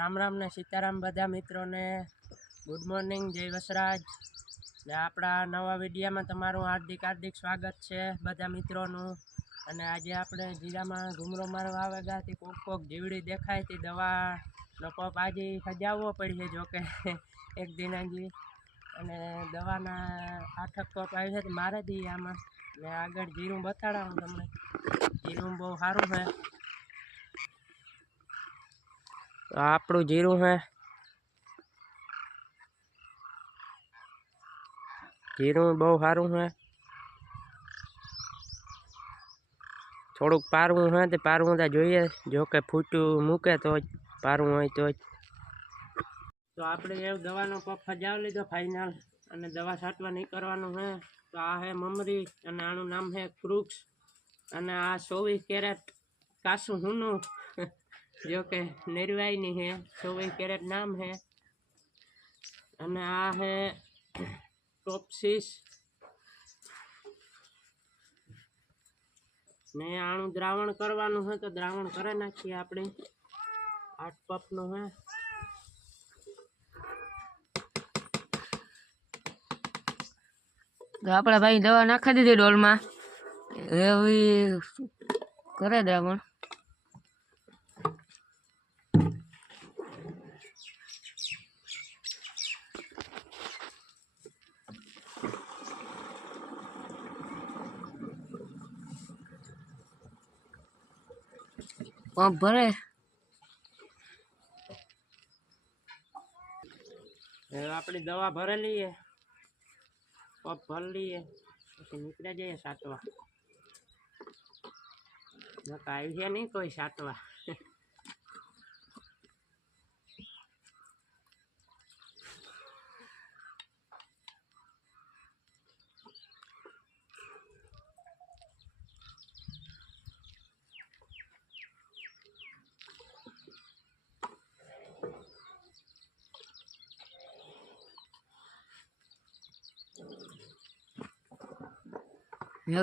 રામ રામ ને સીતારામ બધા મિત્રોને ગુડ મોર્નિંગ, જય વસરાજ ને આપણા નવા વિડીયોમાં તમારું હાર્દિક સ્વાગત છે બધા મિત્રોનું। અને આજે આપણે જીરામાં ઘૂમરો મારવા આવેલા હતી, કોક જીવડી દેખાય હતી, દવાનો પંપ આજે સજાવવો પડશે જોકે એક દિન હજી, અને દવાના 8 પંપ આવી છે મારે દઈએ આમાં ને આગળ જીરું બતાડાવું તમને। જીરું બહુ સારું છે, આપણું જીરું है, जीरू बहु सारू है। थोड़ुक पारवू है तो पारवू जोईए, जो के फूटू मूके तो पारवू हो तो आपणे दवानो पग सजाव लीधो फाइनल, अने दवा छांटवा नहीं करवानुं है। तो आ है ममरी अने आनुं नाम है क्रूक्स, अने आ 24 कैरेट कासू हुनु जो के निर्वाई नी है, 24 कैरेट नाम है। अने आ है टॉपसिस ने आणु द्रावण करवानुं है, तो द्रावण करे नाखीए आपणे। 8 पप नो है, तो अपना भाई दवा नाखा दीधी डोल में, करे द्रावण। पंप भरे अपनी दवा भरेली है, पप भर लिए निकले जाइए सातवा। आई है नहीं कोई सातवा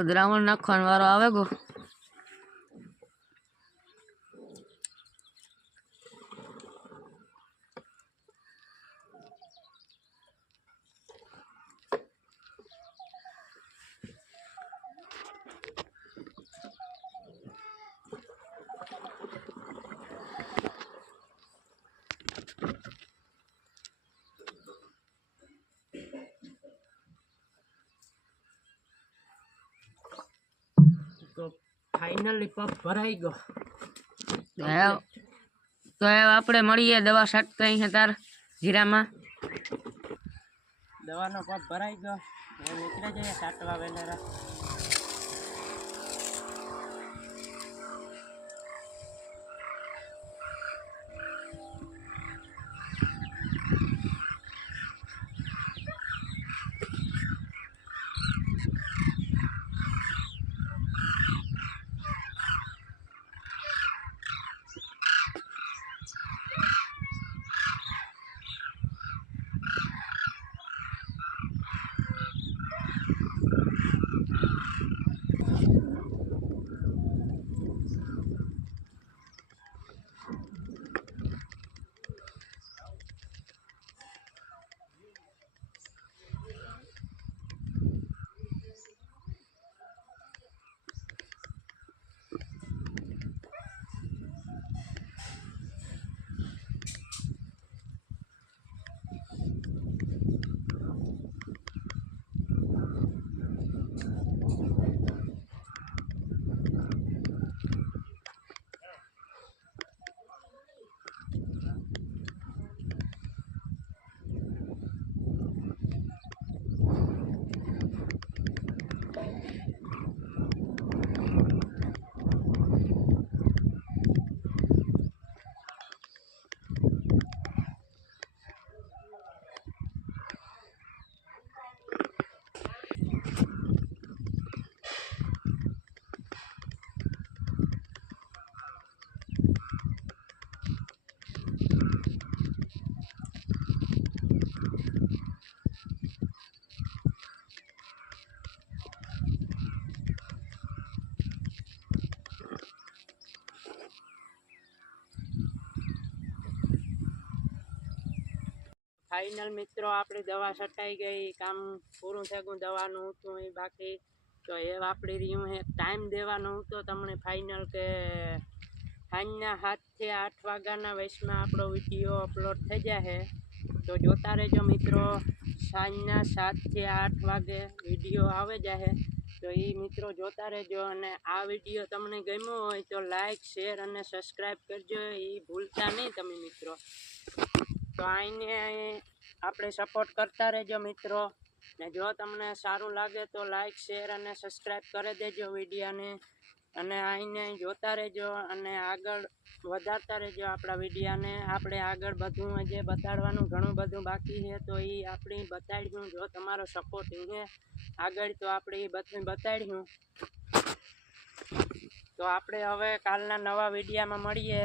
द्रावण नाखवानो वारो आवे गो। तो फाइनली पप भराई गयो। तो आपणे मळीए दवा छांटता है तार जीरा में। दवा नो पप भराई गयो, निकले जाइए सातवा वेलेरा। ફાઇનલ મિત્રો આપણી દવા છટાઈ ગઈ, કામ પૂરું થઈ ગયું, દવાનું હતું એ બાકી. તો એ વાપરી રહ્યું હે. ટાઈમ દેવાનો હતો તમને ફાઇનલ કે સાંજના 7 થી 8 વાગ્યાના વયસમાં આપણો વિડીયો અપલોડ થઈ જશે. તો જોતા રહેજો મિત્રો, સાંજના 7 થી 8 વાગે વિડીયો આવે જશે. તો એ મિત્રો જોતા રહેજો. અને આ વિડીયો તમને ગમ્યો હોય તો લાઈક, શેર અને સબસ્ક્રાઈબ કરજો, એ ભૂલતા નહીં તમે મિત્રો. તો આઈને આપણે સપોર્ટ કરતા રહેજો મિત્રો. ને જો તમને સારું લાગે તો લાઈક, શેર અને સબસ્ક્રાઈબ કરી દેજો વિડીયાને. અને આઈને જોતા રહેજો અને આગળ વધારતા રહેજો આપણા વિડીયાને. આપણે આગળ બધું જે બતાડવાનું ઘણું બધું બાકી છે, તો એ આપણે બતાડ્યું. જો તમારો સપોર્ટ છે આગળ તો આપણે એ બધું બતાડ્યું. તો આપણે હવે કાલના નવા વિડીયામાં મળીએ.